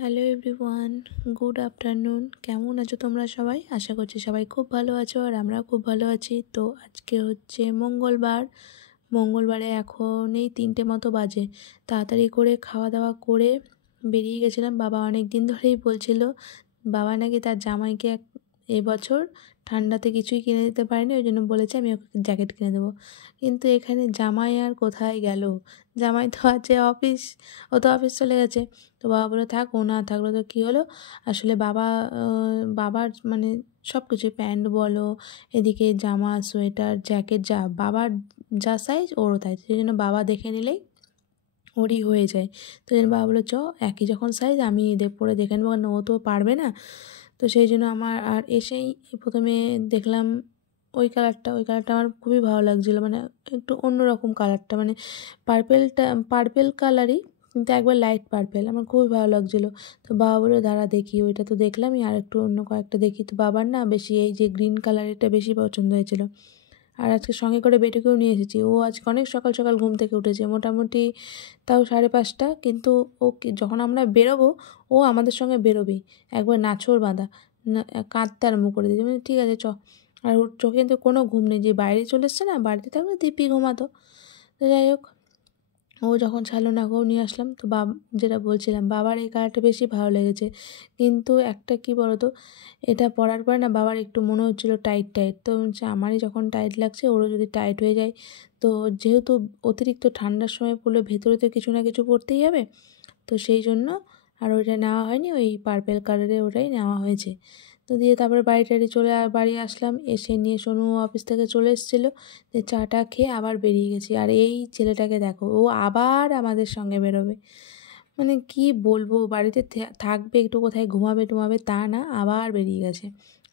Hello everyone, good afternoon. কেমন আছো তোমরা সবাই? আশা করছি সবাই খুব ভালো আছো আর আমরাও খুব ভালো আছি। তো আজকে হচ্ছে মঙ্গলবারে এখন এই 3টে মতো বাজে। তাড়াতাড়ি করে খাওয়া দাওয়া করে বেরিয়ে গেছিলাম। বাবা অনেক দিন ধরেই বলছিল, বাবা নাকি তার জামাইকে এবছর ঠান্ডাতে কিছুই কিনে দিতে পারেনি, ওই জন্য বলেছে আমি ওকে জ্যাকেট কিনে দেবো। কিন্তু এখানে জামাই আর কোথায় গেল? জামাই তো আছে অফিস, ও তো অফিস চলে গেছে। তো বাবা বলে থাক, ও না থাকলে তো কী হলো, আসলে বাবার মানে সব কিছুই, প্যান্ট বলো, এদিকে জামা, সোয়েটার, জ্যাকেট, বাবার যা সাইজ ওরও তাই, সেই জন্য বাবা দেখে নিলেই ওরই হয়ে যায়। তো এই জন্য বাবা বলে একই যখন সাইজ আমি পরে দেখে নেবো, কারণ ও তো পারবে না। তো সেই জন্য আমার আর এসেই প্রথমে দেখলাম ওই কালারটা আমার খুবই ভালো লাগছিলো, মানে একটু অন্যরকম কালারটা, মানে পার্পেল কালারই, কিন্তু একবার লাইট পার্পেল, আমার খুবই ভালো লাগছিলো। তো বাবা বলে দাঁড়া দেখি, ওইটা তো দেখলামই, আর একটু অন্য কয়েকটা দেখি। তো বাবার না বেশি এই যে গ্রিন কালারেরটা বেশি পছন্দ হয়েছিল। আর আজকে সঙ্গে করে বেটুকেও নিয়ে এসেছি। ও আজকে অনেক সকাল সকাল ঘুম থেকে উঠেছে, মোটামুটি তাও 5:30। কিন্তু ও যখন আমরা বেরোবো ও আমাদের সঙ্গে বেরোবেই, একবার নাছোড় বাঁধা, না কাঁদতে আরম্ভ করে দিয়েছে, মানে ঠিক আছে চ। আর ওর চোখে কিন্তু কোনো ঘুম নেই, যে বাইরে চলে এসছে না, বাড়িতে থাকলে দিব্যি ঘুমাতো। তো যাই হোক, ও যখন ছাড়লো না, ওকেও নিয়ে আসলাম। তো যেটা বলছিলাম, বাবার এই কালারটা বেশি ভালো লেগেছে। কিন্তু একটা কি বলতো, এটা পরার পরে না বাবার একটু মনে হচ্ছিলো টাইট টাইট। তো আমারই যখন টাইট লাগছে, ওরও যদি টাইট হয়ে যায়, তো যেহেতু অতিরিক্ত ঠান্ডার সময় পড়লে ভেতরে তো কিছু না কিছু পরতেই হবে, তো সেই জন্য আর ওইটা নেওয়া হয়নি, ওই পার্পেল কালারের ওটাই নেওয়া হয়েছে। তো দিয়ে তারপরে বাড়ি আসলাম, এসে নিয়ে সোনু অফিস থেকে চলে এসেছিলো, যে চাটা খেয়ে আবার বেরিয়ে গেছি। আর এই ছেলেটাকে দেখো, ও আবার আমাদের সঙ্গে বেরোবে, মানে কি বলবো, বাড়িতে থাকবে, একটু কোথায় ঘুমাবে টুমাবে তা না, আবার বেরিয়ে গেছে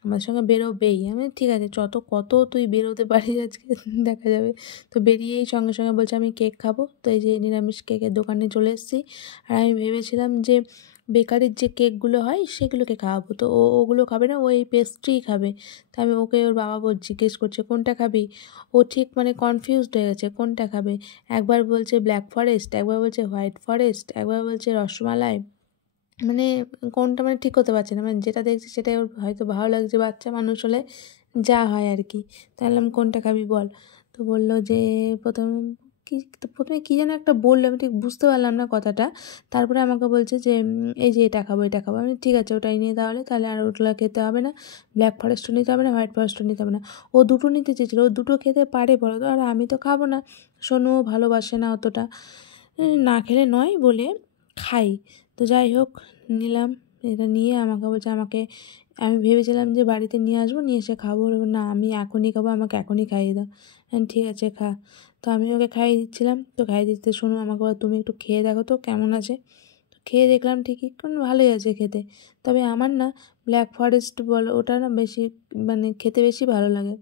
আমার সঙ্গে বেরোবেই। আমি ঠিক আছে কত তুই বেরোতে পারিস আজকে দেখা যাবে। তো বেরিয়েই সঙ্গে সঙ্গে বলছে আমি কেক খাবো। তো এই যে নিরামিষ কেকের দোকানে চলে এসেছি। আর আমি ভেবেছিলাম যে বেকারির যে কেকগুলো হয় সেগুলোকে খাওয়াবো, তো ওগুলো খাবে না, ও এই পেস্ট্রিই খাবে। তা আমি ওকে, ওর বাবা জিজ্ঞেস করছে কোনটা খাবি, ও ঠিক মানে কনফিউজড হয়ে গেছে কোনটা খাবে। একবার বলছে ব্ল্যাক ফরেস্ট, একবার বলছে হোয়াইট ফরেস্ট, একবার বলছে রসমালাই, মানে কোনটা মানে ঠিক করতে পারছে না, মানে যেটা দেখছি সেটাই ওর হয়তো ভালো লাগছে, বাচ্চা মানুষ হলে যা হয় আর কি। তাহলে কোনটা খাবি বল। তো বললো যে প্রথমে কী যেন একটা বললো, আমি ঠিক বুঝতে পারলাম না কথাটা। তারপরে আমাকে বলছে যে এই যে এটা খাবো। আমি ঠিক আছে ওটাই নিয়ে তাহলে আর ওগুলো খেতে হবে না, ব্ল্যাক ফরেস্টও নিতে হবে না, হোয়াইট ফরেস্টও নিতে হবে না। ও দুটো নিতে চেয়েছিলো, ও দুটো খেতে পারে বলো তো, আর আমি তো খাবো না, সোনুও ভালোবাসে না অতটা, না খেলে নয় বলে খাই। তো যাই হোক, নিলাম। এটা নিয়ে আমাকে বলছে, আমি ভেবেছিলাম যে বাড়িতে নিয়ে আসবো, নিয়ে এসে খাবো, না আমি এখনই খাবো, আমাকে এখনই খাইয়ে দাও। ঠিক আছে খা। তো আমি ওকে খাইয়ে দিচ্ছিলাম। তো খাইয়ে দিতে শোনো আমাকে বলো তুমি একটু খেয়ে দেখো তো কেমন আছে। তো খেয়ে দেখলাম ঠিকই, কারণ ভালোই আছে খেতে। তবে আমার না ব্ল্যাক ফরেস্ট বলো, ওটা না বেশি মানে খেতে বেশি ভালো লাগে।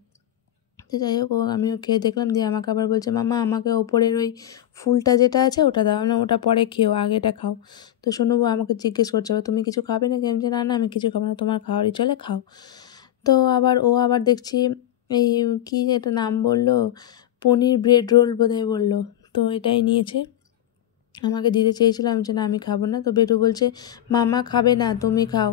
তো যাই হোক, আমিও খেয়ে দেখলাম, দিয়ে আমাকে আবার বলছে মামা আমাকে ওপরের ওই ফুলটা যেটা আছে ওটা দাও না, ওটা পরে খেও, আগে এটা খাও। তো শোনবো আমাকে জিজ্ঞেস করছে তুমি কিছু খাবে নাকি, আমি না না আমি কিছু খাবো না, তোমার খাওয়ারই চলে খাও। তো আবার দেখছি এই কী একটা নাম বললো, পনির ব্রেড রোল বোধহয় বললো, তো এটাই নিয়েছে। আমাকে দিতে চেয়েছিলাম যে না আমি খাবো না। তো বেটু বলছে মামা খাবে না, তুমি খাও।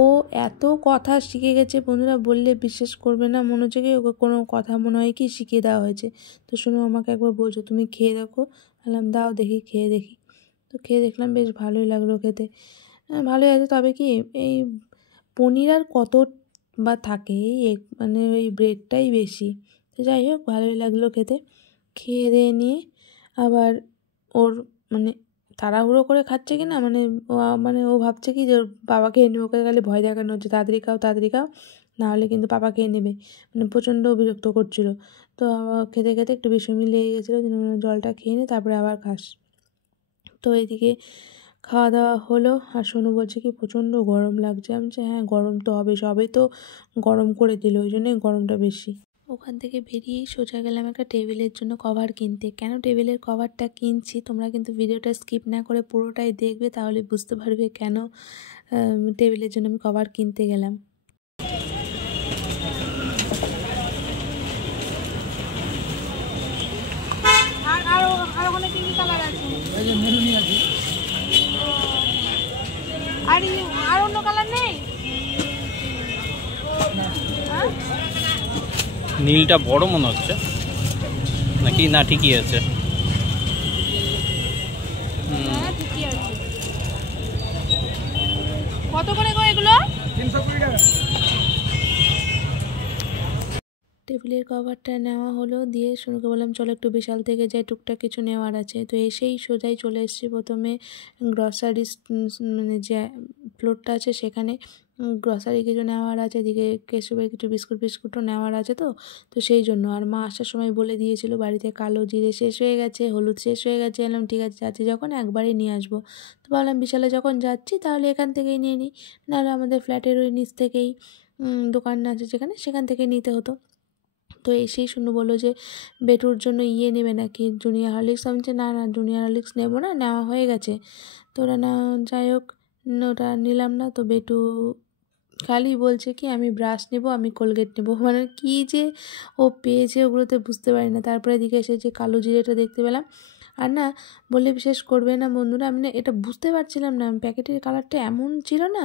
ও এত কথা শিখে গেছে বন্ধুরা, বললে বিশ্বাস করবে না, মনে হচ্ছে কি ওকে কোনো কথা মনে হয় কি শিখিয়ে দেওয়া হয়েছে। তো শুনো আমাকে একবার বলছো তুমি খেয়ে দেখো, বললাম দাও দেখি খেয়ে দেখি। তো খেয়ে দেখলাম বেশ ভালোই লাগলো খেতে, ভালোই আছে। তবে কি এই পনির আর কত বা থাকে, এই মানে ওই ব্রেডটাই বেশি। তো যাই হোক ভালোই লাগলো খেতে। খেয়ে দিয়ে নিয়ে আবার ওর মানে তাড়াহুড়ো করে খাচ্ছে কি না, ও ভাবছে কি যে ওর বাবা খেয়ে নেবে, ওকে খালি ভয় দেখানো হচ্ছে তাড়াতাড়ি খাও, নাহলে কিন্তু পাপা খেয়ে নেবে, মানে প্রচণ্ড বিরক্ত করছিলো। তো খেতে খেতে একটু বিষমি লেগে গেছিলো, জলটা খেয়ে নে তারপরে আবার খাস। তো এইদিকে খাওয়া দাওয়া হলো, আর সোনু বলছে কি প্রচণ্ড গরম লাগছে। আমি বলছি হ্যাঁ গরম তো হবে, সবে তো গরম করে দিল, ওই জন্যই গরমটা বেশি। ওখান থেকে বেরিয়েই সোজা গেলাম একটা টেবিলের জন্য কভার কিনতে। কেন টেবিলের কভারটা কিনছি তোমরা কিন্তু ভিডিওটা স্কিপ না করে পুরোটাই দেখবে, তাহলে বুঝতে পারবে কেন টেবিলের জন্য আমি কভার কিনতে গেলাম। আর অন্য কালার নেই? নীলটা বড় মনে হচ্ছে নাকি? না ঠিকই আছে। কত করে গো এগুলো? 320 টাকা। টেবিলের কভারটা নেওয়া হলো, দিয়ে সোনুকে বললাম চলো একটু বিশাল থেকে যাই, টুকটাক কিছু নেওয়ার আছে। তো এসেই সোজাই চলে এসেছি প্রথমে গ্রসারি, মানে যে ফ্লোরটা আছে সেখানে গ্রসারি কিছু নেওয়ার আছে, এদিকে কেশবের কিছু বিস্কুটও নেওয়ার আছে। তো সেই জন্য আর মা আসার সময় বলে দিয়েছিল বাড়িতে কালো জিরে শেষ হয়ে গেছে, হলুদ শেষ হয়ে গেছে। এলাম ঠিক আছে, যাচ্ছি যখন একবারেই নিয়ে আসবো। তো ভাবলাম বিশালে যখন যাচ্ছি তাহলে এখান থেকেই নিয়ে নিই, নাহলে আমাদের ফ্ল্যাটের ওই নিচ থেকেই দোকান আছে সেখান থেকে নিতে হতো। তো এসেই শুনু বললো যে বেটুর জন্য নেবে নাকি জুনিয়র হরলিক্স। আমি বলছি না জুনিয়র হরলিক্স নেবো না, নেওয়া হয়ে গেছে। তো ওরা না, যাই হোক ওটা নিলাম না। তো বেটু খালি বলছে কি আমি ব্রাশ নেব, আমি কোলগেট নেবো, মানে কী যে ও পেয়েছে ওগুলোতে বুঝতে পারি না। তারপরে এদিকে এসে যে কালো জিরেটা দেখতে পেলাম, আর না বললে বিশেষ করবে না বন্ধুরা, আমি না এটা বুঝতে পারছিলাম না, প্যাকেটের কালারটা এমন ছিল না,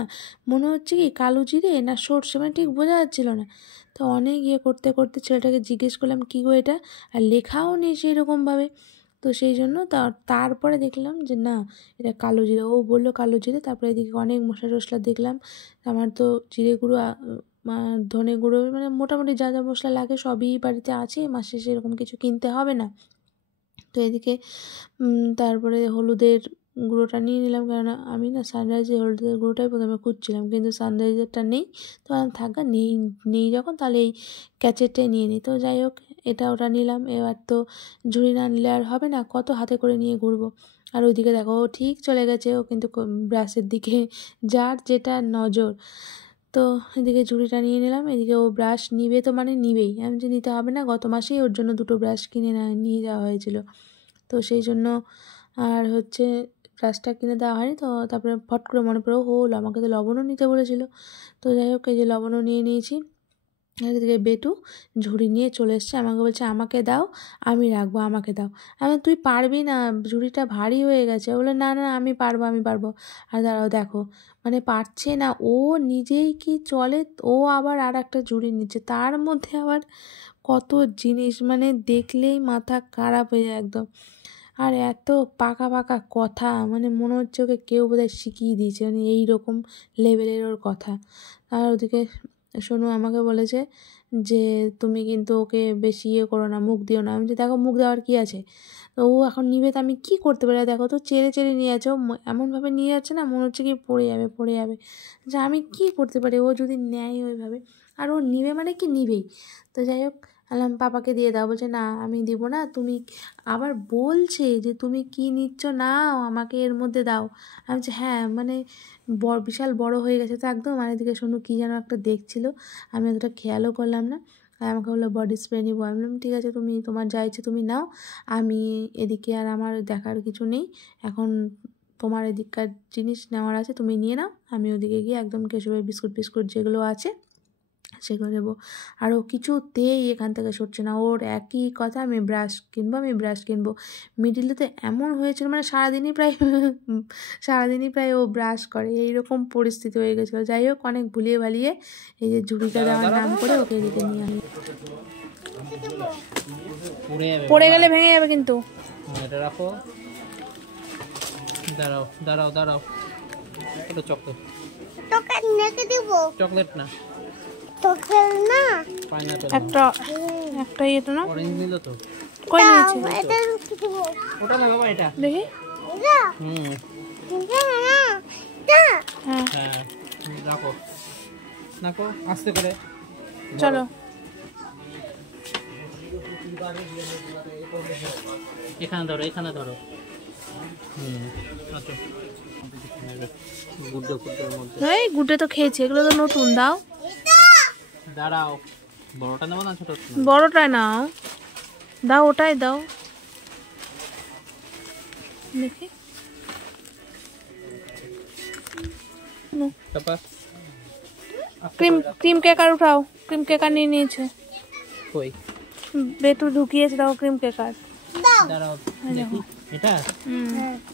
মনে হচ্ছে কি কালো জিরে না সরষে, মানে ঠিক বোঝা যাচ্ছিল না। তো অনেক করতে করতে ছেলেটাকে জিজ্ঞেস করলাম কী গো এটা, আর লেখাও নেই সেইরকমভাবে। তো সেই জন্য তারপরে দেখলাম যে না এটা কালো জিরে, ও বললো কালো জিরে। তারপরে এদিকে অনেক মশলা টশলা দেখলাম, আমার তো জিরে গুঁড়ো ধনে গুঁড়ো মানে মোটামুটি যা যা মশলা লাগে সবই বাড়িতে আছে, মাসে সেরকম কিছু কিনতে হবে না। তো এদিকে তারপরে হলুদের গুঁড়োটা নিয়ে নিলাম, কেননা আমি না সানরাইজের হলুদের গুঁড়োটাই প্রথমে খুঁজছিলাম, কিন্তু সানরাইজেরটা নেই। তো আমি থাকা নেই যখন তাহলে এই ক্যাচেরটাই নিয়ে নিই। তো যাই হোক ওটা নিলাম। এবার তো ঝুড়ি না নিলে আর হবে না, কত হাতে করে নিয়ে ঘুরবো। আর ওইদিকে দেখো ও ঠিক চলে গেছে, ও কিন্তু ব্রাশের দিকে যার যেটা নজর। তো এদিকে ঝুড়িটা নিয়ে নিলাম, এদিকে ও ব্রাশ নিবে তো মানে নিবেই, আমি যে নিতে হবে না, গত মাসেই ওর জন্য 2টো ব্রাশ কিনে নিয়ে যাওয়া হয়েছিল। তো সেই জন্য আর হচ্ছে ব্রাশটা কিনে দেওয়া হয়নি। তো তারপরে ফট করে মনে পড়ে হলো আমাকে তো লবণও নিতে বলেছিল। তো যাই হোক এই যে লবণও নিয়ে নিয়েছি। এদিকে বেটু ঝুড়ি নিয়ে চলে এসছে, আমাকে বলছে আমাকে দাও, আমি রাখবো, আমাকে দাও। আমি তুই পারবি না, ঝুড়িটা ভারী হয়ে গেছে। বলে না আমি পারবো। আর দাঁড়াও দেখো, মানে পারছে না, ও নিজেই কি চলে, ও আবার আর একটা ঝুড়ি নিচ্ছে, তার মধ্যে আবার কত জিনিস, মানে দেখলেই মাথা খারাপ হয়ে যায় একদম। আর এত পাকা কথা, মানে মনে হচ্ছে ওকে কেউ বোধহয় শিখিয়ে দিয়েছে, মানে এইরকম লেভেলের ওর কথা। আর ওদিকে সোনু আমাকে বলেছে যে তুমি কিন্তু ওকে বেশি করো না, মুখ দিও না। আমি যে দেখো মুখ দেওয়ার কী আছে, তো ও এখন নিবে তো আমি কী করতে পারি। দেখো তো চেড়ে নিয়ে যাচ্ছে, ও এমনভাবে নিয়ে যাচ্ছে না মনে হচ্ছে কি পড়ে যাবে। যে আমি কি করতে পারি, ও যদি নেয় ওইভাবে, আর ও নিবে মানে কি নিবেই। তো যাই হোক আলাম পাপাকে দিয়ে দাও, বলছে না আমি দিব না, তুমি আবার বলছে যে তুমি কি নিচ্ছ নাও, আমাকে এর মধ্যে দাও। আমি বলছি হ্যাঁ, মানে বিশাল বড় হয়ে গেছে তো একদম। আর এদিকে শোনো কী যেন একটা দেখছিল, আমি অতটা খেয়ালও করলাম না। আর আমাকে বললো বডি স্প্রে নিবো। আমি বললাম ঠিক আছে, তুমি তোমার যা ইচ্ছে তুমি নাও, আমি এদিকে আর আমার দেখার কিছু নেই এখন, তোমার এদিককার জিনিস নেওয়ার আছে তুমি নিয়ে নাও, আমি ওদিকে গিয়ে একদম কেশবের বিস্কুট যেগুলো আছে সেগুলো নেবো। আর ও কিছুতেই এখান থেকে সরছে না, ওর একই কথা আমি ব্রাশ কিনবো। মিডিলে তো এমন হয়েছিল, মানে সারাদিনই প্রায় ও ব্রাশ করে, এইরকম পরিস্থিতি হয়ে গেছিলো। যাই হোক অনেক ভুলিয়ে ভালিয়ে এই যে ঝুড়িটা দেওয়ার নাম করে ওকে এদিকে নিয়ে আসি। পড়ে গেলে ভেঙে যাবে কিন্তু। এটা রাখো, দাঁড়াও এটা চকলেট রেখে দিব। চকলেট না পাইনাপেল, একটা ইয়েটা না, অরেঞ্জ নিল তো, কই নিয়েছে এটা রেখে দিব। ওটা না বাবা, এটা দেখি। হ্যাঁ রাখো আস্তে করে, চলো এখানে ধরো আচ্ছা। এই গুডে তো খেয়েছি, এগুলো তো নতুন, দাও। দাঁড়াও, বড়টা নেবো না ছোট? বড়টাই নাও, দাও ওটাই দাও দেখি। ক্রিম কেকার উঠাও, ক্রিম কেকার নিয়ে নিয়েছে, কই বেটু ঢুকিয়েছে, দাও ক্রিম কেকার। দাঁড়াও দেখি, এটা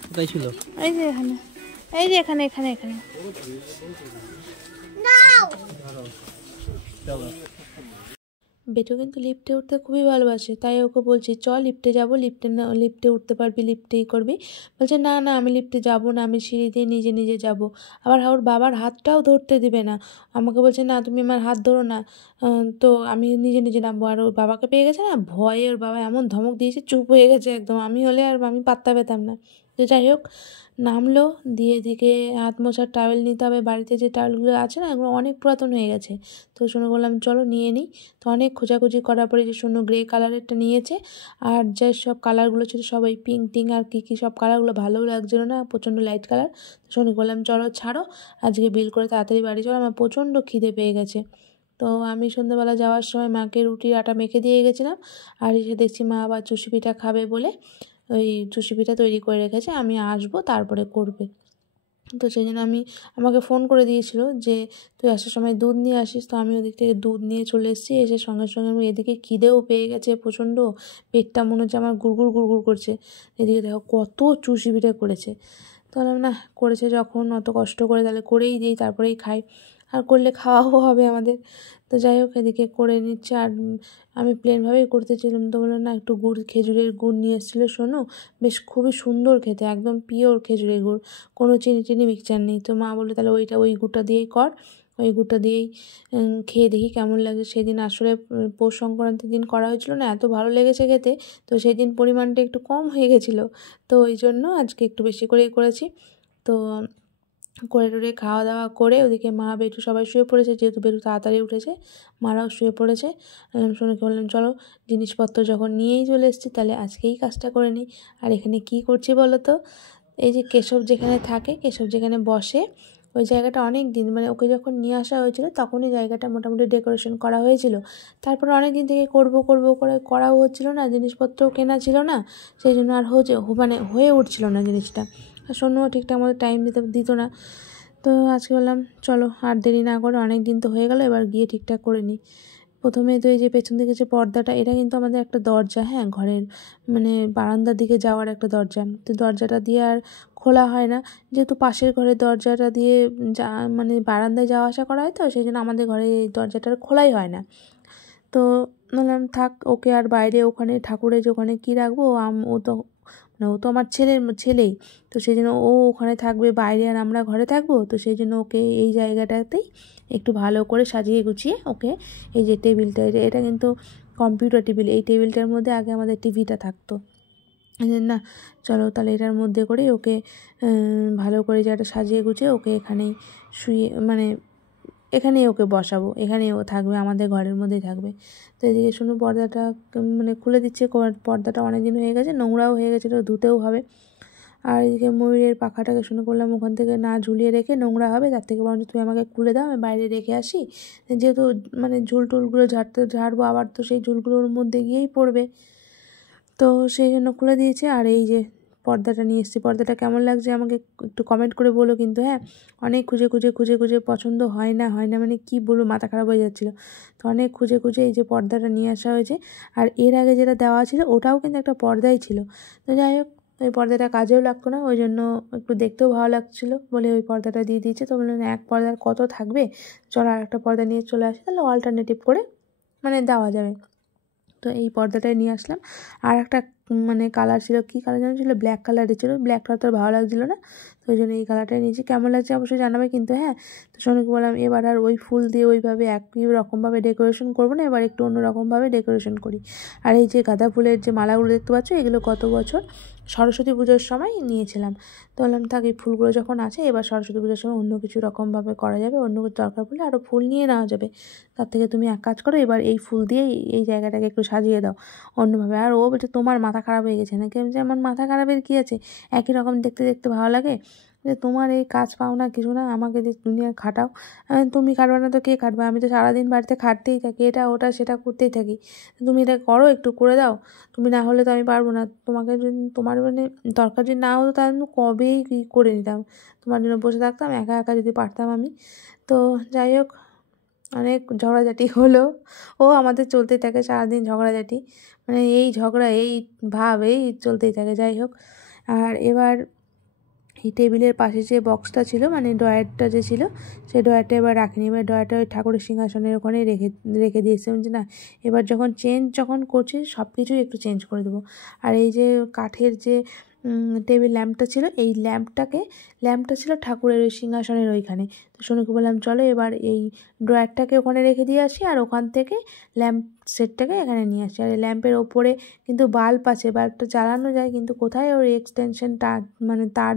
কোথায় ছিল? এই যে এখানে। এই যে এখানে এখানে এখানে নাও বেটু কিন্তু লিফটে উঠতে খুবই ভালোবাসে, তাই ওকে বলছি চল লিফটে যাবো, লিফটে উঠতে পারবি, লিফটেই করবি। বলছে না না আমি লিফটে যাব না, আমি সিঁড়ি দিয়ে নিজে নিজে যাব। আবার ওর বাবার হাতটাও ধরতে দিবে না, আমাকে বলছে না তুমি আমার হাত ধরো না। তো আমি নিজে নিজে নামবো। আর ওর বাবাকে পেয়ে গেছে না, ভয়ে ওর বাবা এমন ধমক দিয়েছে, চুপ হয়ে গেছে একদম। আমি হলে আর আমি পাত্তা পেতাম না। তো যাই হোক নামলো, দিয়ে এদিকে হাত মোছার টাওয়েল নিতে হবে, বাড়িতে যে টাওয়েলগুলো আছে না এগুলো অনেক পুরাতন হয়ে গেছে। তো শোনো বললাম চলো নিয়ে নিই। তো অনেক খোঁজাখুঁজি করার পরে যে শোনো গ্রে কালারেরটা নিয়েছে, আর যে সব কালারগুলো ছিল সবাই পিঙ্ক টিঙ্ক আর কী সব কালারগুলো ভালোও লাগছিলো না, প্রচণ্ড লাইট কালার। তো শোনো বললাম চলো ছাড়ো, আজকে বিল করে তাড়াতাড়ি বাড়ি চলো, আমার প্রচণ্ড খিদে পেয়ে গেছে। তো আমি সন্ধ্যেবেলা যাওয়ার সময় মাকে রুটির আটা মেখে দিয়ে গেছিলাম, আর এসে দেখছি মা আবার চুষি পিঠা খাবে বলে ওই চুষি পিঠা তৈরি করে রেখেছে, আমি আসবো তারপরে করবে। তো সেই জন্য আমাকে ফোন করে দিয়েছিল যে তুই আসার সময় দুধ নিয়ে আসিস। তো আমি ওদিক থেকে দুধ নিয়ে চলে এসেছি, এসে সঙ্গে সঙ্গে আমি এদিকে খিদেও পেয়ে গেছে প্রচণ্ড, পেটটা মনে হচ্ছে আমার গুড়গুড় গুড়গুড় করছে। এদিকে দেখো কত চুষি পিঠে করেছে। তো বললাম না করেছে যখন অত কষ্ট করে তাহলে করেই দিই, তারপরেই খাই, আর করলে খাওয়াও হবে আমাদের। তো যাই হোক এদিকে করে নিচ্ছে, আর আমি প্লেনভাবেই করতেছিলাম। তো বললাম না একটু খেজুরের গুড় নিয়ে এসেছিলো শোনো, বেশ খুবই সুন্দর খেতে, একদম পিওর খেজুরের গুড়, কোনো চিনি টিনি মিক্সচার নেই। তো মা বললো তাহলে ওই গুড়টা দিয়েই কর, ওই গুড়টা দিয়েই খেয়ে দেখি কেমন লাগে। সেদিন আসলে পৌষ সংক্রান্তির দিন করা হয়েছিল না, এত ভালো লেগেছে খেতে। তো সেই দিন পরিমাণটা একটু কম হয়ে গেছিলো, তো ওই জন্য আজকে একটু বেশি করেই করেছি। তো করে টোরে খাওয়া দাওয়া করে ওদিকে মা বেটু সবাই শুয়ে পড়েছে, যেহেতু বেটু তাড়াতাড়ি উঠেছে মারাও শুয়ে পড়েছে। সোনুকে বললাম চলো জিনিসপত্র যখন নিয়েই চলে এসেছি তাহলে আজকেই কাজটা করে নিই। আর এখানে কি করছি বলো তো, এই যে কেশব যেখানে থাকে, কেশব যেখানে বসে, ওই জায়গাটা অনেক দিন মানে ওকে যখন নিয়ে আসা হয়েছিল তখনই জায়গাটা মোটামুটি ডেকোরেশন করা হয়েছিল। তারপরে অনেক দিন থেকে করব করে করাও হচ্ছিল না, জিনিসপত্রও কেনা ছিল না, সেই জন্য আর হয়ে উঠছিল না জিনিসটা। আর সোনুও ঠিকঠাক মতো টাইম দিত না। তো আজকে বললাম চলো আর দেরি না করে, অনেক দিন তো হয়ে গেল, এবার গিয়ে ঠিকঠাক করে নিই। প্রথমে তো এই যে পেছন দিকে যে পর্দাটা, এটা কিন্তু আমাদের একটা দরজা, হ্যাঁ ঘরের মানে বারান্দার দিকে যাওয়ার একটা দরজা। তো দরজাটা দিয়ে আর খোলা হয় না, যেহেতু পাশের ঘরের দরজাটা দিয়ে মানে বারান্দায় যাওয়া আসা করা হয়, তো সেই জন্য আমাদের ঘরে এই দরজাটা খোলাই হয় না। তো বললাম থাক, ওকে আর বাইরে ওখানে ঠাকুরের যে ওখানে কী রাখবো, ও তো আমার ছেলেই, তো সেই জন্য ও ওখানে থাকবে বাইরে আর আমরা ঘরে থাকবো। তো সেই জন্য ওকে এই জায়গাটাতেই একটু ভালো করে সাজিয়ে গুছিয়ে ওকে, এই যে টেবিলটা, এটা কিন্তু কম্পিউটার টেবিল, এই টেবিলটার মধ্যে আগে আমাদের টিভিটা থাকতো। না চলো তাহলে এটার মধ্যে করে ওকে ভালো করে জায়গাটা সাজিয়ে গুছিয়ে ওকে এখানেই শুয়ে মানে এখানেই ওকে বসাবো, এখানেই ও থাকবে, আমাদের ঘরের মধ্যেই থাকবে। তো এদিকে শুনো পর্দাটা মানে খুলে দিচ্ছে, পর্দাটা অনেক দিন হয়ে গেছে, নোংরাও হয়ে গেছিলো, ধুতেও হবে। আর এদিকে ময়ূরের পাখাটাকে শুনে করলাম ওখান থেকে না ঝুলিয়ে রেখে নোংরা হবে, তার থেকে বরঞ্চ তুমি আমাকে খুলে দাও, আমি বাইরে রেখে আসি, যেহেতু মানে ঝুলটুলগুলো ঝাড়বো আবার, তো সেই ঝুলগুলোর মধ্যে গিয়েই পড়বে। তো সেই জন্য খুলে দিয়েছে। আর এই যে পর্দাটা নিয়ে এসেছি, পর্দাটা কেমন লাগছে আমাকে একটু কমেন্ট করে বলো কিন্তু, হ্যাঁ অনেক খুঁজে পছন্দ হয় না মানে কি বলবো, মাথা খারাপ হয়ে যাচ্ছিলো। তো অনেক খুঁজে এই যে পর্দাটা নিয়ে আসা হয়েছে। আর এর আগে যেটা দেওয়া ছিল ওটাও কিন্তু একটা পর্দাই ছিল। তো যাই হোক ওই পর্দাটা কাজেও লাগতো না, ওই জন্য একটু দেখতেও ভালো লাগছিলো বলে ওই পর্দাটা দিয়ে দিয়েছে। তো বললেন এক পর্দার কত থাকবে, চলো আর একটা পর্দা নিয়ে চলে আসে, তাহলে অল্টারনেটিভ করে মানে দেওয়া যাবে। তো এই পর্দাটাই নিয়ে আসলাম। আর একটা মানে কালার ছিল, কী কালার যেন ছিল, ব্ল্যাক কালারের ছিল, ব্ল্যাক কালার তো ভালো লাগছিলো না, তো ওই জন্য এই কালারটাই নিয়েছি। কেমন লাগছে অবশ্যই জানাবে কিন্তু, হ্যাঁ। তো সোনুকে বললাম এবার আর ওই ফুল দিয়ে ওইভাবে একই রকমভাবে ডেকোরেশন করবো না, এবার একটু অন্যরকমভাবে ডেকোরেশন করি। আর এই যে গাঁদা ফুলের যে মালাগুলো দেখতে পাচ্ছ, এগুলো গত বছর সরস্বতী পুজোর সময় নিয়েছিলাম। তো বললাম থাক, এই ফুলগুলো যখন আছে এবার সরস্বতী পুজোর সময় অন্য কিছু রকমভাবে করা যাবে, অন্য কিছু দরকার পড়লে আরও ফুল নিয়ে নেওয়া যাবে। তার থেকে তুমি এক কাজ করো, এবার এই ফুল দিয়ে এই জায়গাটাকে একটু সাজিয়ে দাও অন্যভাবে। আর ও বলছে তোমার মাথা খারাপ হয়ে গেছে নাকি, আমি যে আমার মাথা খারাপের কী আছে, একই রকম দেখতে ভালো লাগে, যে তোমার এই কাজ পাও না কিছু না, আমাকে যে দুনিয়া খাটাও, তুমি খাটবে না তো কে খাটবে, আমি তো সারাদিন বাড়িতে খাটতেই থাকি, এটা ওটা সেটা করতেই থাকি, তুমি এটা করো, একটু করে দাও, তুমি না হলে তো আমি পারবো না। তোমাকে যদি তোমার মানে দরকার যদি না হতো তাহলে আমি কবেই করে নিতাম, তোমার জন্য বসে থাকতাম একা একা যদি পারতাম আমি। তো যাই হোক অনেক ঝগড়াঝাটি হলো, ও আমাদের চলতেই থাকে সারাদিন ঝগড়াঝাটি, মানে এই ঝগড়া এই ভাব এই চলতেই থাকে। যাই হোক আর এবার এই টেবিলের পাশে যে বক্সটা ছিল মানে ড্রয়ারটা যে ছিল সেই ড্রয়ারটা এবার রাখিনি, এবার ড্রয়ারটা ওই ঠাকুরের সিংহাসনের ওখানেই রেখে দিয়েছিলাম যে না এবার যখন করছি সব কিছুই একটু চেঞ্জ করে দেবো। আর এই যে কাঠের যে টেবিল ল্যাম্পটা ছিল, এই ল্যাম্পটা ছিল ঠাকুরের ওই সিংহাসনের ওইখানে। তো সোনুকে বললাম চলো এবার এই ড্রয়ারটাকে ওখানে রেখে দিয়ে আসি আর ওখান থেকে ল্যাম্প সেটটাকে এখানে নিয়ে আসি। আর এই ল্যাম্পের ওপরে কিন্তু বাল্ব আছে, বাল্বটা জ্বালানো যায় কিন্তু কোথায় ওর এক্সটেনশন তার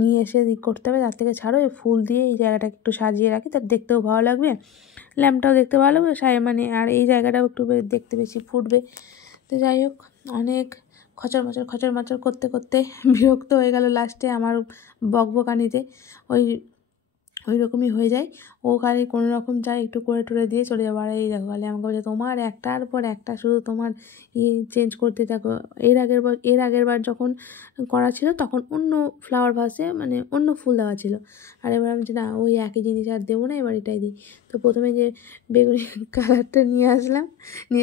নিয়ে এসে করতে হবে, তার থেকে ছাড়ো এই ফুল দিয়ে এই জায়গাটাকে একটু সাজিয়ে রাখি, তার দেখতেও ভালো লাগবে, ল্যাম্পটাও দেখতে ভালো লাগবে মানে আর এই জায়গাটাও একটু দেখতে বেশি ফুটবে। তো যাই হোক অনেক খচর মচর করতে করতে বিরক্ত হয়ে গেল লাস্টে আমার বকবকানিতে। ওই রকমই হয়ে যায়, ও খালি কোনো রকম যায় একটু করে টুরে দিয়ে চলে যাবো। আর এই দেখো খালি আমাকে বলছে তোমার একটার পর একটা শুধু তোমার চেঞ্জ করতে থাকো। এর আগের বার যখন করা ছিল তখন অন্য ফ্লাওয়ার ভাসে মানে অন্য ফুল দেওয়া ছিল, আর এবার আমি না ওই একই জিনিস আর দেবো না, এবার এটাই দিই। তো প্রথমে যে বেগুনি কালারটা নিয়ে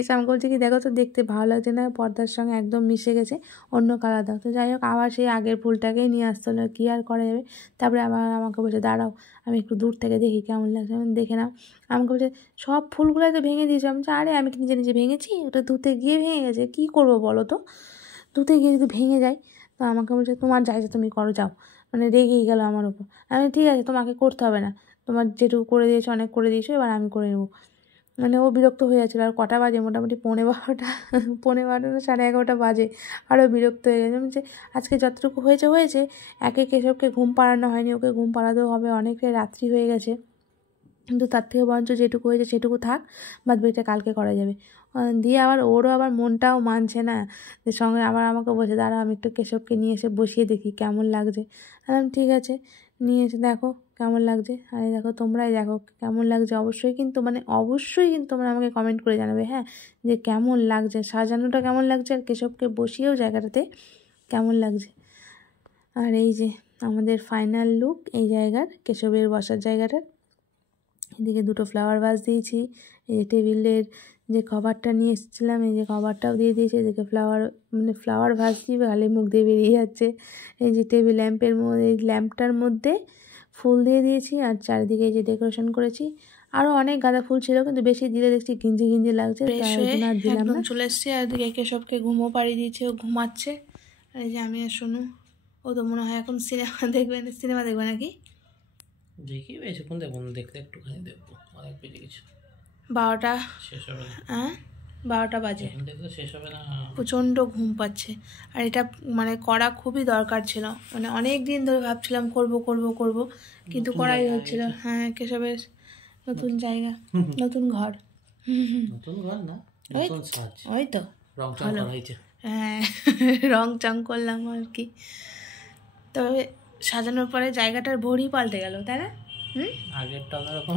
এসে আমাকে বলছে কি দেখো তো দেখতে ভালো লাগছে না, পর্দার সঙ্গে একদম মিশে গেছে, অন্য কালার দাও। তো যাই হোক আবার সেই আগের ফুলটাকেই নিয়ে আসতে হলো, কী আর করা যাবে। তারপরে আবার আমাকে বলছে দাঁড়াও আমি একটু দূর থেকে দেখি কেমন লাগছে, আমি দেখে নাও। আমাকে বলছে সব ফুলগুলো তো ভেঙে দিয়েছো। আমি বলছি আরে আমি কি নিজে ভেঙেছি, ওটা ধুতে গিয়ে ভেঙে গেছে, কী করবো বলো তো, ধুতে গিয়ে যদি ভেঙে যায়। তো আমাকে বলছে তোমার যাইছে তুমি করো যাও, মানে রেগেই গেল আমার উপর। আমি ঠিক আছে তোমাকে করতে হবে না, তোমার যেটুকু করে দিয়েছো অনেক করে দিয়েছো, এবার আমি করে নেবো। মানে ও বিরক্ত হয়ে যাচ্ছিলো। আর কটা বাজে মোটামুটি 12:30 11:30 বাজে, আরও বিরক্ত হয়ে গেছে। যে আজকে যতটুকু হয়েছে একে কেশবকে ঘুম পাড়ানো হয়নি, ওকে ঘুম পাড়াতেও হবে, অনেকটাই রাত্রি হয়ে গেছে, কিন্তু তার থেকে বরঞ্চ যেটুকু হয়েছে সেটুকু থাক, বাদ বাকিটা কালকে করা যাবে। দিয়ে আবার ওরও আবার মনটাও মানছে না, যে সঙ্গে আবার আমাকে বসে দাঁড়া আমি একটু কেশবকে নিয়ে এসে বসিয়ে দেখি কেমন লাগছে। আমি ঠিক আছে নিয়ে এসে দেখো কেমন লাগছে, আর দেখো তোমরাই দেখো কেমন লাগছে, অবশ্যই কিন্তু তোমরা আমাকে কমেন্ট করে জানাবে হ্যাঁ, যে কেমন লাগছে, সাজানোটা কেমন লাগছে, আর কেশবকে বসিয়েও জায়গাটাতে কেমন লাগছে। আর এই যে আমাদের ফাইনাল লুক এই জায়গার, কেশবের বসার জায়গাটার। এদিকে দুটো ফ্লাওয়ার ভাস দিয়েছি, এই যে টেবিলের যে কভারটা নিয়ে এসেছিলাম এই যে কভারটাও দিয়ে দিয়েছি, এদিকে ফ্লাওয়ার ভাস দিয়ে খালি মুখ দিয়ে বেরিয়ে যাচ্ছে। এই যে টেবিল ল্যাম্পটার মধ্যে ফুল দিয়ে দিয়েছি, আর চারিদিকে এই যে ডেকোরেশন করেছি। আরও অনেক গাঁদা ফুল ছিল কিন্তু বেশি দিলে দেখছি ঘিঞ্জি লাগছে, আর দিলাম না। চলে এসছি আর দিকে কেশবকে ঘুমও পাড়িয়ে দিয়েছে, ও ঘুমাচ্ছে। আর এই যে আমি আর শোনো, ও তো মনে হয় এখন সিনেমা দেখবে নাকি, দেখি বেশিক্ষণ দেখবো না, দেখতে একটুখানি দেখবো, অনেক বেজে গেছে 12টা শেষ হবে না। হ্যাঁ 12টা বাজে, দেখতে শেষ হবে না। প্রচণ্ড ঘুম পাচ্ছে। আর এটা মানে করা খুবই দরকার ছিল, মানে অনেক দিন ধরে ভাবছিলাম করব কিন্তু করাই হচ্ছিল। হ্যাঁ কেশবের নতুন জায়গা, নতুন ঘর, নতুন ঘর না নতুন সাজ, ওই তো রং চং করা হয়েছে। হ্যাঁ রং চং করলাম আর কি। তবে সাজানোর পরে জায়গাটার ভোরই পাল্টে গেল, তাই না? আগেরটা অন্যরকম,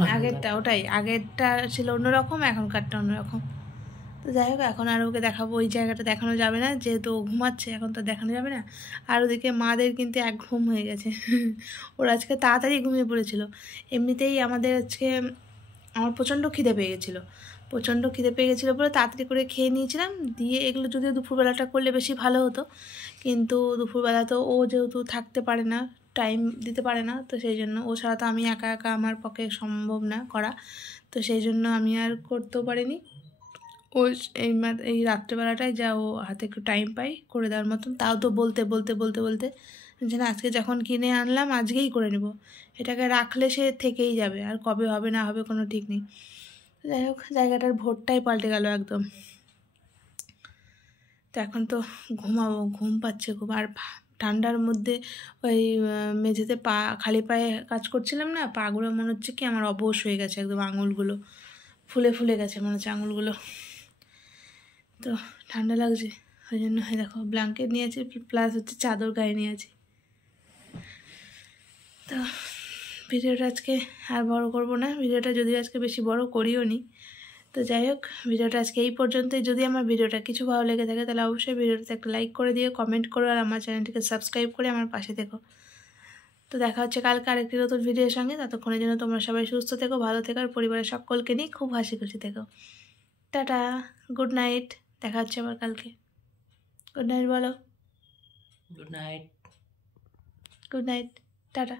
আগেরটা ছিল অন্যরকম, এখনকারটা অন্যরকম। তো যাই হোক এখন আর ওকে দেখাবো, ওই জায়গাটা দেখানো যাবে না, যেহেতু ও ঘুমাচ্ছে এখন তো দেখানো যাবে না। আর ওদিকে মাদের কিন্তু এক ঘুম হয়ে গেছে ওরা আজকে তাড়াতাড়ি ঘুমিয়ে পড়েছিল। এমনিতেই আমার প্রচণ্ড খিদে পেয়ে গেছিলো, বলে তাড়াতাড়ি করে খেয়ে নিয়েছিলাম। দিয়ে এগুলো যদিও দুপুরবেলাটা করলে বেশি ভালো হতো, কিন্তু দুপুরবেলা তো ও যেহেতু থাকতে পারে না, টাইম দিতে পারে না, তো সেই জন্য ও ছাড়া তো আমি একা আমার পক্ষে সম্ভব না করা, তো সেই জন্য আমি আর করতেও পারিনি। ও এই রাত্রেবেলাটায় যা ও হাতে একটু টাইম পাই করে দেওয়ার মতন, তাও তো বলতে যে না আজকে যখন কিনে আনলাম আজকেই করে নেব, এটাকে রাখলে সে থেকেই যাবে, আর কবে হবে না হবে কোনো ঠিক নেই। যাই হোক জায়গাটার ভোরটাই পাল্টে গেল একদম। তো এখন তো ঘুমাবো, ঘুম পাচ্ছে খুব। আর ঠান্ডার মধ্যে ওই মেঝেতে খালি পায়ে কাজ করছিলাম না, পাগুলো মনে হচ্ছে কি আমার অবশ হয়ে গেছে একদম, আঙুলগুলো ফুলে গেছে মনে হচ্ছে আঙুলগুলো। তো ঠান্ডা লাগছে, ওই জন্য দেখো ব্ল্যাঙ্কেট নিয়েছি প্লাস হচ্ছে চাদর গায়ে নিয়েছি। তো ভিডিওটা আজকে আর বড় করব না, ভিডিওটা যদিও আজকে বেশি বড় করিও নি। তো যাই হোক ভিডিওটা আজকে এই পর্যন্তই। যদি আমার ভিডিওটা কিছু ভালো লেগে থাকে তাহলে অবশ্যই ভিডিওটাতে একটা লাইক করে দিও, কমেন্ট করো, আর আমার চ্যানেলটিকে সাবস্ক্রাইব করে আমার পাশে থেকো। তো দেখা হচ্ছে কালকে আরেকটি নতুন ভিডিওর সঙ্গে। ততক্ষণের জন্য তোমরা সবাই সুস্থ থেকো, ভালো থেকো, আর পরিবারের সকলকে নিয়ে খুব হাসি খুশি থেকো। টাটা, গুড নাইট, দেখা হচ্ছে আবার কালকে। গুড নাইট বলো। Good night. Good night. Tata.